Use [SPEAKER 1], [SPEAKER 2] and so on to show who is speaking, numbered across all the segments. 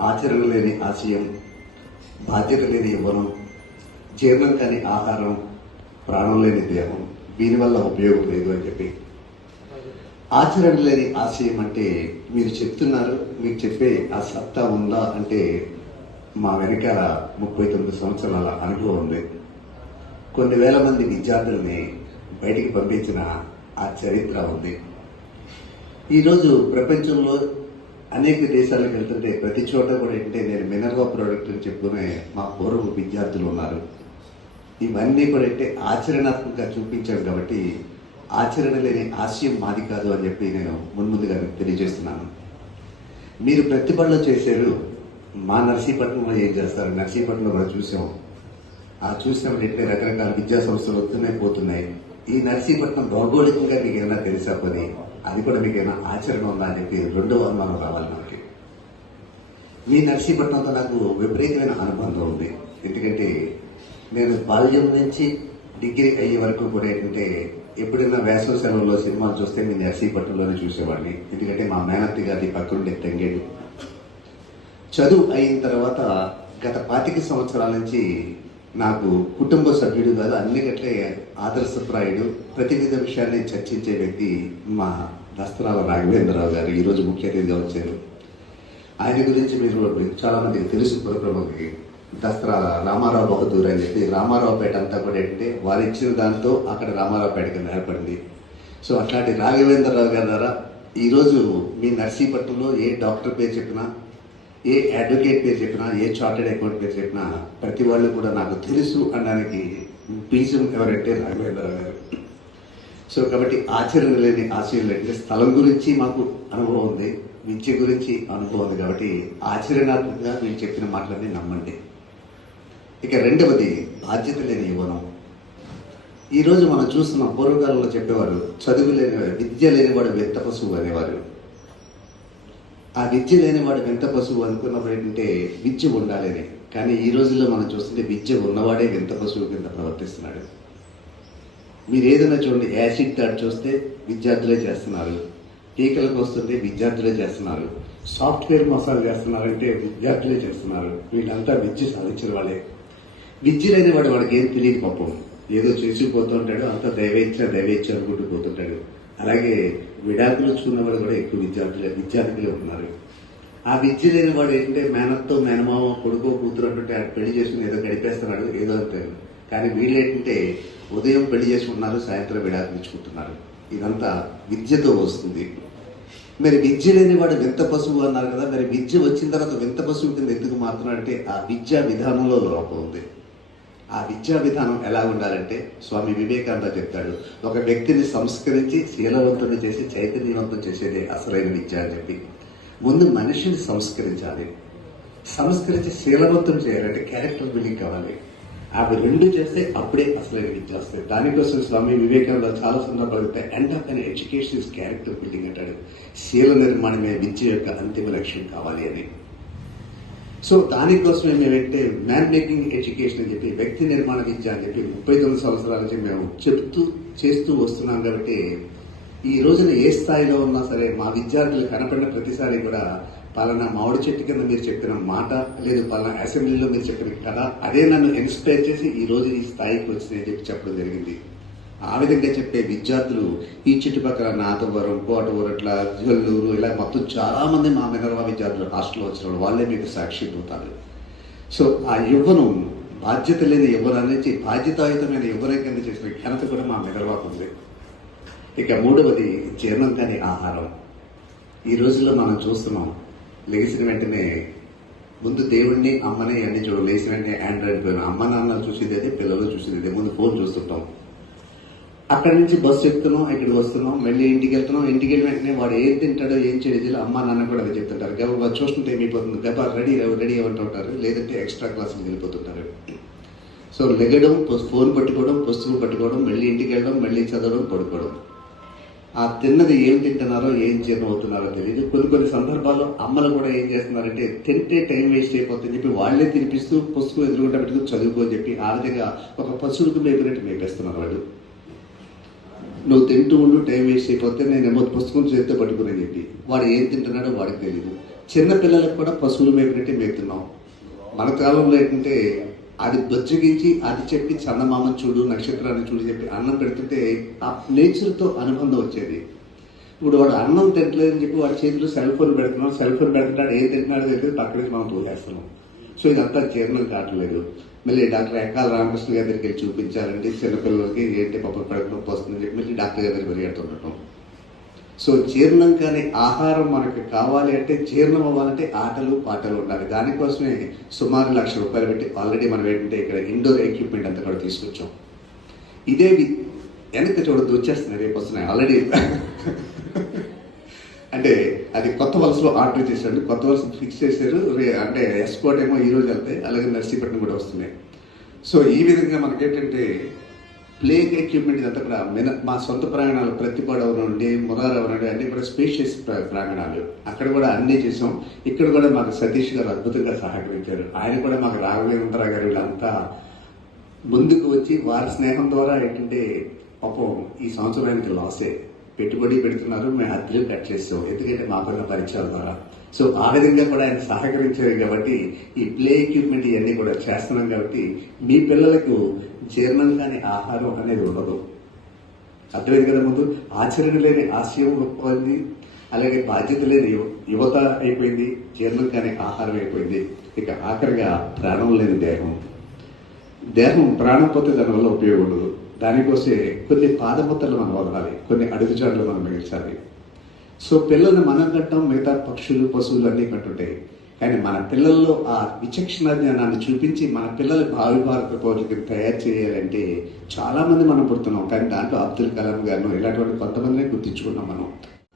[SPEAKER 1] ఆచరణ లేని ఆశయం బాధ్యత లేని యవ్వనం జీర్ణం కాని ఆహారం ప్రాణం లేని దేహం దీనివల్ల ఉపయోగం లేదు అని చెప్పి. ఆచరణ లేని ఆశయం అంటే మీరు చెప్తున్నారు మీకు చెప్పే ఆ సత్తా ఉందా అంటే మా వెనకాల ముప్పై తొమ్మిది సంవత్సరాల అనుభవం ఉంది. కొన్ని వేల మంది విద్యార్థుల్ని బయటికి పంపించిన ఆ చరిత్ర ఉంది. ఈరోజు ప్రపంచంలో అనేక దేశాలకు వెళ్తుంటే ప్రతి చోట కూడా ఏంటంటే నేను మినర్వా ప్రోడక్ట్ అని చెప్పుకునే మా పూర్వ విద్యార్థులు ఉన్నారు. ఇవన్నీ కూడా అంటే ఆచరణాత్మకంగా చూపించాను కాబట్టి ఆచరణ లేని ఆశయం మాది కాదు అని చెప్పి నేను మున్ముందుగా తెలియజేస్తున్నాను. మీరు ప్రతిభలో చేశారు మా నర్సీపట్నంలో ఏం చేస్తారు? నర్సీపట్నంలో కూడా చూసాం. ఆ చూసినప్పుడు రకరకాల విద్యా సంస్థలు వస్తున్నాయి పోతున్నాయి. ఈ నర్సీపట్నం భౌగోళికంగా మీకు ఏమైనా తెలుసా పని? అది కూడా మీకు ఏమైనా ఆచరణ ఉందా అని చెప్పి రెండో అనుమానం రావాలి మనకి. మీ నర్సీపట్నంతో నాకు విపరీతమైన అనుబంధం ఉంది. ఎందుకంటే నేను బాల్యం నుంచి డిగ్రీ అయ్యే వరకు కూడా ఏంటంటే ఎప్పుడైనా వేసవ సెలవుల్లో సినిమాలు చూస్తే నేను నర్సీపట్నంలోనే చూసేవాడిని. ఎందుకంటే మా మేనత్తి గారి పక్కనుండే తంగేడు. చదువు అయిన తర్వాత గత పాతిక సంవత్సరాల నుంచి నాకు కుటుంబ సభ్యుడు కాదు అన్ని గట్లే ఆదర్శప్రాయుడు ప్రతి విధ విషయాన్ని చర్చించే వ్యక్తి మా దస్తనాల రాఘవేంద్రరావు గారు ఈరోజు ముఖ్య అతిథిగా వచ్చారు. ఆయన గురించి మీరు చాలామందికి తెలుసు పురప్రముఖకి దస్తరాల రామారావు బహదూర్ అని చెప్పి రామారావుపేట అంతా కూడా ఏంటంటే వారు ఇచ్చిన దాంతో అక్కడ రామారావుపేట కింద ఏర్పడింది. సో అట్లాంటి రాఘవేంద్రరావు గారి ద్వారా ఈరోజు మీ నర్సీపట్నంలో ఏ డాక్టర్ పేరు చెప్పినా ఏ అడ్వకేట్ పేరు చెప్పినా ఏ చార్టెడ్ అకౌంట్ పేరు చెప్పినా ప్రతి వాళ్ళు కూడా నాకు తెలుసు అనడానికి బీజం ఎవరంటే రాఘవేంద్రరావు గారు. సో కాబట్టి ఆచరణ లేని ఆశయం లేదంటే స్థలం గురించి మాకు అనుభవం ఉంది విద్య గురించి అనుభవం ఉంది కాబట్టి ఆచరణాత్మకంగా మీరు చెప్పిన మాటలన్నీ నమ్మండి. ఇక రెండవది బాధ్యత లేని యువనం. ఈరోజు మనం చూస్తున్న పూర్వకాలంలో చెప్పేవారు చదువు లేని విద్య లేనివాడు వింత పశువు అనేవారు. ఆ విద్య లేనివాడు వింత పశువు అనుకున్నప్పుడు ఏంటంటే విద్య ఉండాలని కానీ ఈ రోజుల్లో మనం చూస్తుంటే విద్య ఉన్నవాడే వింత పశువు కింద ప్రవర్తిస్తున్నాడు. మీరు ఏదైనా చూడండి యాసిడ్ దాడి చూస్తే విద్యార్థులే చేస్తున్నారు. టీకలకు వస్తుంటే విద్యార్థులే చేస్తున్నారు. సాఫ్ట్వేర్ మోసాలు చేస్తున్నారంటే విద్యార్థులే చేస్తున్నారు. వీళ్ళంతా విద్య సాధించిన వాళ్ళే. విద్య లేని వాడు వాడికి ఏం తెలియదు పాపం. ఏదో చేసిపోతుంటాడు అంత దైవేచ్ఛ దైవేచ్ఛ అనుకుంటూ పోతుంటాడు. అలాగే విడాకులు చూన్నవాడు కూడా ఎక్కువ విద్యార్థులే విద్యార్థులే ఉన్నారు. ఆ విద్య లేని వాడు ఏంటంటే మేనత్తో మేనమామ కొడుకో కూతురు అంటుంటే పెళ్ళి చేసుకుని ఏదో గడిపేస్తున్నాడు ఏదో అంటారు కానీ వీళ్ళు ఏంటంటే ఉదయం పెళ్ళి చేసుకుంటున్నారు సాయంత్రం విడాకులు ఇదంతా విద్యతో వస్తుంది. మరి విద్య లేని వాడు వింత పశువు అన్నారు కదా మరి విద్య వచ్చిన తర్వాత వింత పశువు కింద ఎందుకు మారుతున్నాడంటే ఆ విద్యా విధానంలో లోపం ఉంది. ఆ విద్యా విధానం ఎలా ఉండాలంటే స్వామి వివేకానంద చెప్తాడు ఒక వ్యక్తిని సంస్కరించి శీలవంతుని చేసి చైతన్యవంతం చేసేదే అసలైన విద్య అని చెప్పి. ముందు మనిషిని సంస్కరించాలి. సంస్కరించి శీలవంతం చేయాలంటే క్యారెక్టర్ బిల్డింగ్ కావాలి. అవి రెండు చేస్తే అప్పుడే అసలు విద్య వస్తాయి దానికోసం స్వామి వివేకానంద చాలా సందర్భాలు end of an education is character building అంటాడు. శీల నిర్మాణమే విద్య యొక్క అంతిమ లక్ష్యం కావాలి అని. సో దానికోసమే మేమైతే మ్యాన్ మేకింగ్ ఎడ్యుకేషన్ అని చెప్పి వ్యక్తి నిర్మాణ విద్య అని చెప్పి ముప్పై తొమ్మిది సంవత్సరాల నుంచి మేము చెప్తూ చేస్తూ వస్తున్నాం కాబట్టి ఈ రోజున ఏ స్థాయిలో ఉన్నా సరే మా విద్యార్థులు కనపడిన ప్రతిసారి కూడా పలానా మామిడి చెట్టు కింద మీరు చెప్పిన మాట లేదు పలానా అసెంబ్లీలో మీరు చెప్పిన కథ అదే నన్ను ఇన్స్పైర్ చేసి ఈ రోజు ఈ స్థాయికి వచ్చిందని చెప్పి చెప్పడం జరిగింది. ఆ విధంగా చెప్పే విద్యార్థులు ఈ చుట్టుపక్కల నాతవరం కోటవరట్ల జల్లూరు ఇలా మొత్తం చాలా మంది మా మినర్వా విద్యార్థులు హాస్టల్లో వచ్చిన వాళ్ళే మీకు సాక్షిపోతారు సో ఆ యువనం బాధ్యత లేని యువన నుంచి బాధ్యతాయుతమైన యువన కింద చేసిన ఘనత కూడా మా మినర్వాకు ఉంది. ఇక మూడవది జీర్ణం కాని ఆహారం. ఈ రోజుల్లో మనం చూస్తున్నాం లెగిసిన వెంటనే ముందు దేవుణ్ణి అమ్మని అన్ని చూడ లేచిన వెంటనే ఆండ్రాయిడ్ ఫోన్ అమ్మ నాన్న చూసేది అదే పిల్లలు చూసేది అదే. ముందు ఫోన్ చూస్తుంటాం. అక్కడి నుంచి బస్సు చెప్తున్నాం ఇక్కడికి వస్తున్నాం మళ్ళీ ఇంటికి వెళ్తున్నాం. ఇంటికి వెళ్ళిన వెంటనే వాడు ఏం తింటాడో ఏం చేయలేదు. అమ్మ నాన్న కూడా అదే చెప్తుంటారు. గబా చూస్తుంటే ఏమైపోతుంది? గబా రెడీ రెడీ అవ్వంటుంటారు లేదంటే ఎక్స్ట్రా క్లాసులు వెళ్ళిపోతుంటారు. సో లెగడం ఫోన్ పట్టుకోవడం పుస్తకం పట్టుకోవడం మళ్ళీ ఇంటికి వెళ్ళడం మళ్ళీ చదవడం పడుకోవడం. ఆ తిన్నది ఏం తింటున్నారో ఏం జీర్ణం అవుతున్నారో తెలియదు కొన్ని కొన్ని సందర్భాల్లో అమ్మలు కూడా ఏం చేస్తున్నారంటే తింటే టైం వేస్ట్ అయిపోతుందని చెప్పి వాళ్ళే తినిపిస్తూ పుస్తకం ఎదురుకుంటా పెట్టుకుని చదువుకో అని చెప్పి ఆ విధంగా ఒక పశువులకు మేపినట్టు మేపేస్తున్నారు వాళ్ళు. నువ్వు తింటూ ఉండు టైం వేస్ట్ అయిపోతే నేనేమో పుస్తకం చేతితో పట్టుకుని చెప్పి. వాడు ఏం తింటున్నాడో వాడికి తెలియదు చిన్న పిల్లలకు కూడా పశువులు మేపినట్టే మేపుతున్నాం. మన కాలంలో ఏంటంటే అది బొజ్జగించి అది చెప్పి చందమామని చూడు నక్షత్రాన్ని చూడు చెప్పి అన్నం పెడుతుంటే ఆ నేచర్తో అనుబంధం వచ్చేది. ఇప్పుడు వాడు అన్నం తింటలేదని చెప్పి వాడి చేతిలో సెల్ ఫోన్ పెడుతున్నాం సెల్ ఫోన్ పెడుతున్నాడు ఏం తింటున్నాడో తెలియదు పక్కన మనం తోసేస్తున్నాం సో ఇదంతా జీర్ణం కావట్లేదు. మళ్ళీ డాక్టర్ ఎక్కాల రామకృష్ణ గారి దగ్గరికి చూపించారంటే చూపించాలంటే చిన్నపిల్లలకి ఏంటి పప్పు పెడతాం వస్తుందని చెప్పి మళ్ళీ డాక్టర్ గారి దగ్గర పరిగెడుతుండటం. సో జీర్ణం కాని ఆహారం మనకి కావాలి అంటే జీర్ణం అవ్వాలంటే ఆటలు పాటలు ఉండాలి. దానికోసమే సుమారు లక్ష రూపాయలు పెట్టి ఆల్రెడీ మనం ఏంటంటే ఇక్కడ ఇండోర్ ఎక్విప్మెంట్ అంతా కూడా తీసుకొచ్చాం. ఇదే వెనక చూడద్దు వచ్చేస్తున్నాయి రేపు వస్తున్నాయి ఆల్రెడీ అంటే అది కొత్త వలసలో ఆర్డర్ చేశాడు కొత్త వలస ఫిక్స్ చేశారు. రే- అంటే ఎస్పోర్ట్ ఏమో ఈ రోజు వెళ్తాయి అలాగే నర్సీపట్నం కూడా వస్తున్నాయి. సో ఈ విధంగా మనకేంటంటే ప్లేయింగ్ ఎక్విప్మెంట్ ఇదంతా కూడా మిన మా సొంత ప్రాంగణాలు ప్రతిపాడు నుండి మురారవ నుండి అన్ని కూడా స్పేషియస్ ప్రాంగణాలు. అక్కడ కూడా అన్నీ చేసాం. ఇక్కడ కూడా మాకు సతీష్ గారు అద్భుతంగా సహకరించారు. ఆయన కూడా మాకు రాఘవేంద్ర గారు వీళ్ళంతా ముందుకు వచ్చి వారి స్నేహం ద్వారా ఏంటంటే పాపం ఈ సంవత్సరానికి లాసే పెట్టుబడి పెడుతున్నారు మేము అద్దెలు కట్ చేస్తాం. ఎందుకంటే మాకున్న పరిచయాల ద్వారా. సో ఆ విధంగా కూడా ఆయన సహకరించారు కాబట్టి ఈ ప్లే ఎక్విప్మెంట్ ఇవన్నీ కూడా చేస్తున్నాం కాబట్టి మీ పిల్లలకు జీర్ణం కాని ఆహారం అనేది ఉండదు. అర్థమైంది కదా ముందు? ఆచరణ లేని ఆశయం ఉంది అలాగే బాధ్యత లేని యువత అయిపోయింది. జీర్ణం కాని ఆహారం అయిపోయింది. ఇక ఆఖరిగా ప్రాణం లేని దేహం. దేహం ప్రాణం పోతే దానివల్ల ఉపయోగం ఉండదు. దానికోసే కొన్ని పాదముత్తలు మనం వదలాలి. కొన్ని అడుగుజాడలు మనం మిగిల్చాలి. సో పిల్లల్ని మనం కట్టడం మిగతా పక్షులు పశువులు అన్నీ కట్టుంటాయి. కానీ మన పిల్లల్లో ఆ విచక్షణ జ్ఞానాన్ని చూపించి మన పిల్లల భావి భారత పౌరులకి తయారు చేయాలంటే చాలామంది మనం పుడుతున్నాం. కానీ దాంట్లో అబ్దుల్ కలాం గారు ఇలాంటి కొంతమందినే గుర్తించుకున్నాం మనం.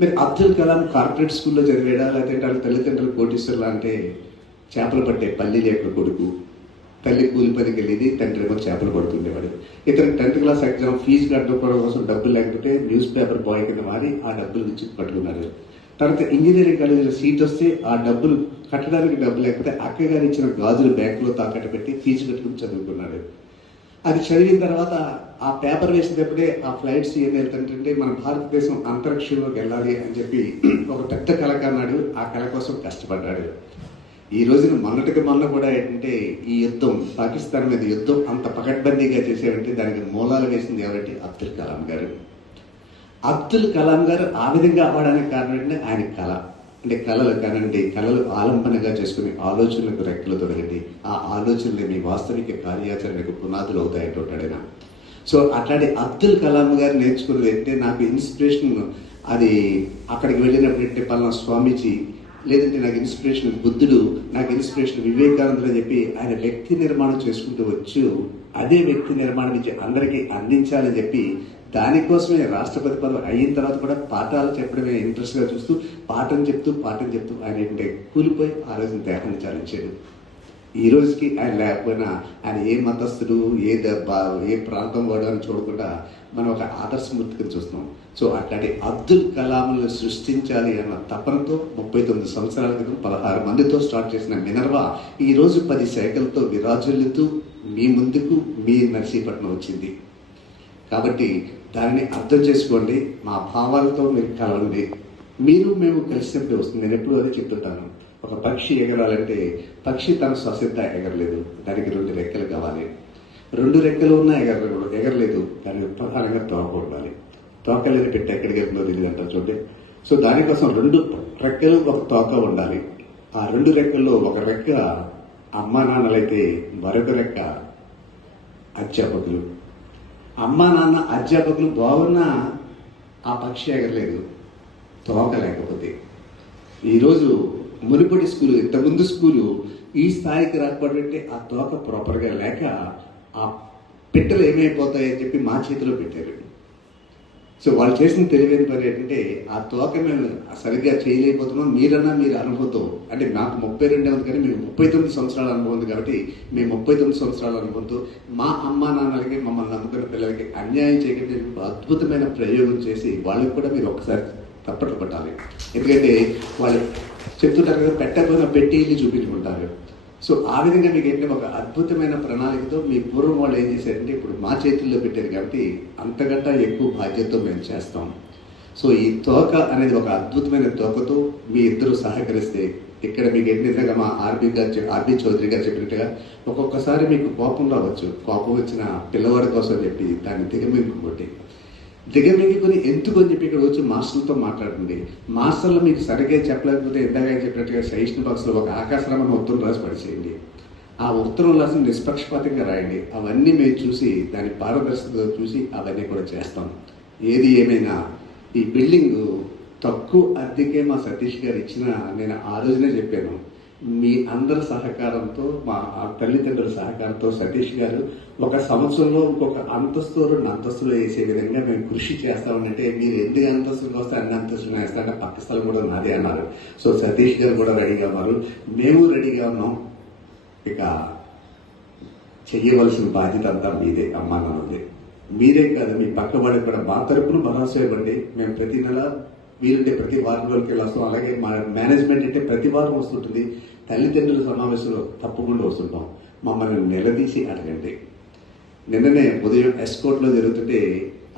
[SPEAKER 1] మీరు అబ్దుల్ కలాం కార్పొరేట్ స్కూల్లో చదివాడా? లేదంటే వాళ్ళ తల్లిదండ్రులు కోటీశ్వర్లా అంటే చేపలు పట్టే పల్లి లేక కొడుకు? తల్లి కూలి పనికి వెళ్ళేది తండ్రి ఏమో చేపలు పడుతుండేవాడు ఇతను టెన్త్ క్లాస్ ఎగ్జామ్ ఫీజు కట్టుకోవడం కోసం డబ్బులు లేకపోతే న్యూస్ పేపర్ బాయ్ కింద మారి ఆ డబ్బులు నుంచి పట్టుకున్నాడు తర్వాత ఇంజనీరింగ్ కాలేజీలో సీట్ వస్తే ఆ డబ్బులు కట్టడానికి డబ్బు లేకపోతే అక్క గారు ఇచ్చిన గాజులు బ్యాంకులో తాకట్టు పెట్టి ఫీజు కట్టుకుని చదువుకున్నాడు అది చదివిన తర్వాత ఆ పేపర్ వేసేటప్పుడే ఆ ఫ్లైట్స్ ఏం వెళ్తుంటే మన భారతదేశం అంతరిక్షంలోకి వెళ్ళాలి అని చెప్పి ఒక పెద్ద కళ కన్నాడు ఆ కళ కోసం కష్టపడ్డాడు. ఈ రోజున మొన్నటికి మొన్న కూడా ఏంటంటే ఈ యుద్ధం పాకిస్తాన్ మీద యుద్ధం అంత పకడ్బందీగా చేసేవంటే దానికి మూలాలు వేసింది ఎవరంటే అబ్దుల్ కలాం గారు. అబ్దుల్ కలాం గారు ఆ విధంగా అవ్వడానికి కారణం ఏంటంటే ఆయన కళ. అంటే కళలు కానండి కళలు ఆలంబనగా చేసుకుని ఆలోచనలకు రెక్కలు తొలగండి. ఆ ఆలోచనలు మీ వాస్తవిక కార్యాచరణకు పునాదులు అవుతాయంటే ఆయన. సో అట్లాంటి అబ్దుల్ కలాం గారు నేర్చుకున్నది ఏంటంటే నాకు ఇన్స్పిరేషన్ అది అక్కడికి వెళ్ళినప్పుడు అంటే పలానా స్వామీజీ లేదంటే నాకు ఇన్స్పిరేషన్ బుద్ధుడు నాకు ఇన్స్పిరేషన్ వివేకానందుడు అని చెప్పి ఆయన వ్యక్తి నిర్మాణం చేసుకుంటూ వచ్చు అదే వ్యక్తి నిర్మాణం ఇచ్చి అందరికీ అందించాలని చెప్పి దానికోసమే రాష్ట్రపతి పదవి అయిన తర్వాత కూడా పాఠాలు చెప్పడమే ఇంట్రెస్ట్గా చూస్తూ పాఠం చెప్తూ పాఠం చెప్తూ ఆయన ఏంటంటే కూలిపోయి ఆ రోజున దేహాన్ని చాలించాడు ఈ రోజుకి ఆయన లేకపోయినా ఆయన ఏ మతస్థుడు ఏ దెబ్బ ఏ ప్రాంతం వాడు అని చూడకుండా మనం ఒక ఆదర్శమూర్తిగా చూస్తున్నాం. సో అట్లాంటి అబ్దుల్ కలాంను సృష్టించాలి అన్న తపనతో ముప్పై తొమ్మిది సంవత్సరాల క్రితం పదహారు మందితో స్టార్ట్ చేసిన మినర్వా ఈరోజు పది శాఖలతో విరాజుల్లుతూ మీ ముందుకు మీ నర్సీపట్నం వచ్చింది. కాబట్టి దానిని అర్థం చేసుకోండి. మా భావాలతో మీరు కలవండి. మీరు మేము కలిసినప్పుడు వస్తుంది. నేను ఎప్పుడు అదే చెప్తుంటాను. ఒక పక్షి ఎగరాలంటే పక్షి తన స్వసిద్ధ ఎగరలేదు. దానికి రెండు రెక్కలు కావాలి. రెండు రెక్కలు ఉన్నా ఎగర ఎగరలేదు. దానికి ప్రధానంగా తోక ఉండాలి తోక లేని పెట్టి ఎక్కడికి వెళ్తుందో తెలియదు అంటారు చూడండి. సో దానికోసం రెండు రెక్కలు ఒక తోక ఉండాలి. ఆ రెండు రెక్కల్లో ఒక రెక్క అమ్మా నాన్నలైతే మరొక రెక్క అధ్యాపకులు అమ్మా నాన్న అధ్యాపకులు బాగున్నా ఆ పక్షి ఎగరలేదు. తోక లేకపోతే. ఈరోజు మునుపటి స్కూలు ఇంతకుముందు స్కూలు ఈ స్థాయికి రాకపోతే ఆ తోక ప్రాపర్గా లేక ఆ పెట్టెలు ఏమైపోతాయని చెప్పి మా చేతిలో పెట్టారు. సో వాళ్ళు చేసిన తెలివైన పని ఏంటంటే ఆ తోక మేము సరిగ్గా చేయలేకపోతున్నాం మీరన్నా మీరు అనుభవంతో అంటే నాకు ముప్పై రెండు ఉంది కానీ మేము ముప్పై తొమ్మిది సంవత్సరాల అనుభవం ఉంది కాబట్టి మేము ముప్పై తొమ్మిది సంవత్సరాల అనుభవంతో మా అమ్మా నాన్నలకి మమ్మల్ని నమ్ముకున్న పిల్లలకి అన్యాయం చేయకుండా అద్భుతమైన ప్రయోగం చేసి వాళ్ళకి కూడా మీరు ఒకసారి తప్పట్లు పట్టాలి ఎందుకంటే వాళ్ళు చెప్తుంటారు కదా పెట్టకపోయినా పెట్టి ఇల్లు చూపించుకుంటారు. సో ఆ విధంగా మీకు ఏంటంటే ఒక అద్భుతమైన ప్రణాళికతో మీ పూర్వం వాళ్ళు ఏం చేశారంటే ఇప్పుడు మా చేతుల్లో పెట్టారు కాబట్టి అంతకంటే ఎక్కువ బాధ్యతతో మేము చేస్తాం. సో ఈ తోక అనేది ఒక అద్భుతమైన తోకతో మీ ఇద్దరు సహకరిస్తే ఇక్కడ మీకు ఎన్నిగా మా ఆర్బీ గారు ఆర్బీ చౌదరి గారు చెప్పినట్టుగా ఒక్కొక్కసారి మీకు కోపం రావచ్చు. కోపం వచ్చిన పిల్లవాడి కోసం చెప్పి దాన్ని దిగమింగుకోటి కొన్ని ఎందుకు అని చెప్పి ఇక్కడ వచ్చి మాస్టర్లతో మాట్లాడండి మాస్టర్లు మీకు సరిగ్గా చెప్పలేకపోతే ఇందాక చెప్పినట్టుగా సైషన్ బాక్స్లో ఒక ఆకాశరామని ఉత్తరం రాసి పడిచేయండి ఆ ఉత్తరం రాసి నిష్పక్షపాతంగా రాయండి. అవన్నీ మేము చూసి దాని పారదర్శకత చూసి అవన్నీ కూడా చేస్తాం. ఏది ఏమైనా ఈ బిల్డింగ్ తక్కువ అద్దెకే మా సతీష్ గారు ఇచ్చిన నేను ఆ రోజునే చెప్పాను. మీ అందరి సహకారంతో మా తల్లిదండ్రుల సహకారంతో సతీష్ గారు ఒక సంవత్సరంలో ఇంకొక అంతస్తు రెండు అంతస్తులు వేసే విధంగా మేము కృషి చేస్తామంటే మీరు ఎన్ని అంతస్తులకు వస్తే అన్ని అంతస్తులు వేస్తారంటే పక్క స్థలం కూడా నాదే అన్నారు. సో సతీష్ గారు కూడా రెడీగా ఉన్నారు. మేము రెడీగా ఉన్నాం. ఇక చెయ్యవలసిన బాధ్యత అంతా మీదే అమ్మా నాన్నదే. మీరే కాదు మీ పక్కబడి కూడా మా తరపున భరోసా ఇవ్వండి. మేము ప్రతి నెల వీలుంటే ప్రతి వారం రోజులకి వెళ్ళి వస్తాం అలాగే మా మేనేజ్మెంట్ అంటే ప్రతి వారం వస్తుంటుంది. తల్లిదండ్రుల సమావేశంలో తప్పకుండా వస్తుంటాం. మమ్మల్ని నిలదీసి అడగండి. నిన్ననే ఉదయం ఎస్కోట్లో జరుగుతుంటే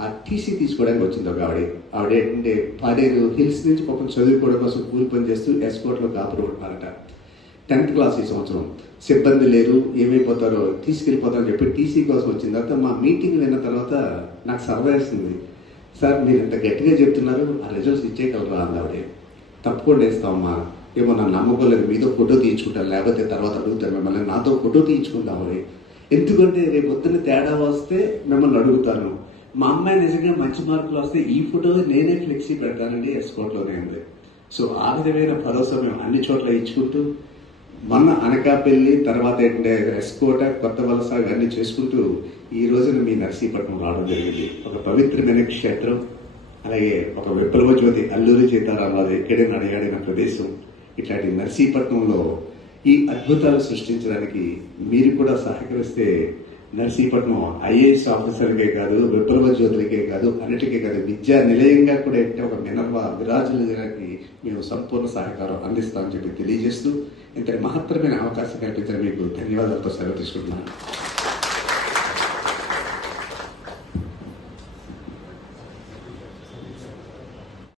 [SPEAKER 1] ఆ టీసీ తీసుకోవడానికి వచ్చింది ఒక ఆవిడ. ఆవిడ ఏంటంటే పాడేరు హిల్స్ నుంచి పాపం చదువుకోవడం కోసం కూలి పని చేస్తూ ఎస్కోట్లో కాపురు కాపురం ఉంటున్నారట టెన్త్ క్లాస్ ఈ సంవత్సరం. సిబ్బంది లేరు ఏమైపోతారో తీసుకెళ్ళిపోతారో చెప్పి టీసీ కోసం వచ్చిన తర్వాత మా మీటింగ్ విన్న తర్వాత నాకు సరదా వేసింది సార్ మీరు ఇంత గట్టిగా చెప్తున్నారు ఆ రిజల్ట్స్ ఇచ్చేయగలరా అందావిడే తప్పకుండా ఇస్తామమ్మా. ఏమో నన్ను నమ్మకోలేదు మీతో ఫోటో తీయించుకుంటాను లేకపోతే తర్వాత అడుగుతాను మిమ్మల్ని నాతో ఫోటో తీయించుకుందామని ఎందుకంటే రేపు పొద్దున తేడా వస్తే మిమ్మల్ని అడుగుతాను. మా అమ్మాయి నిజంగా మంచి మార్కులు వస్తే ఈ ఫోటో నేనే ఫ్లెక్సీ పెడతానండి ఎస్కోట్లోనే ఉంది సో ఆ విధమైన భరోసా మేము అన్ని చోట్ల ఇచ్చుకుంటూ మొన్న అనకాపల్లి తర్వాత ఏంటంటే ఎస్కోట కొత్త వలస ఇవన్నీ చేసుకుంటూ ఈ రోజున మీ నర్సీపట్నం రావడం జరిగింది. ఒక పవిత్రమైన క్షేత్రం అలాగే ఒక విప్లవ జ్యోతి అల్లూరి సీతారామరాజు ఎక్కడే నడయాడిన ప్రదేశం. ఇట్లాంటి నర్సీపట్నంలో ఈ అద్భుతాలు సృష్టించడానికి మీరు కూడా సహకరిస్తే నర్సీపట్నం ఐఏఎస్ ఆఫీసర్కే కాదు విప్లవ జ్యోతులకే కాదు అన్నిటికే కాదు విద్యా నిలయంగా కూడా అంటే ఒక మినర్వ విరాజులకి మేము సంపూర్ణ సహకారం అందిస్తామని చెప్పి తెలియజేస్తూ ఇంతటి మహత్తరమైన అవకాశం కల్పించిన మీకు ధన్యవాదాలతో సెలవు తీసుకుంటున్నాను.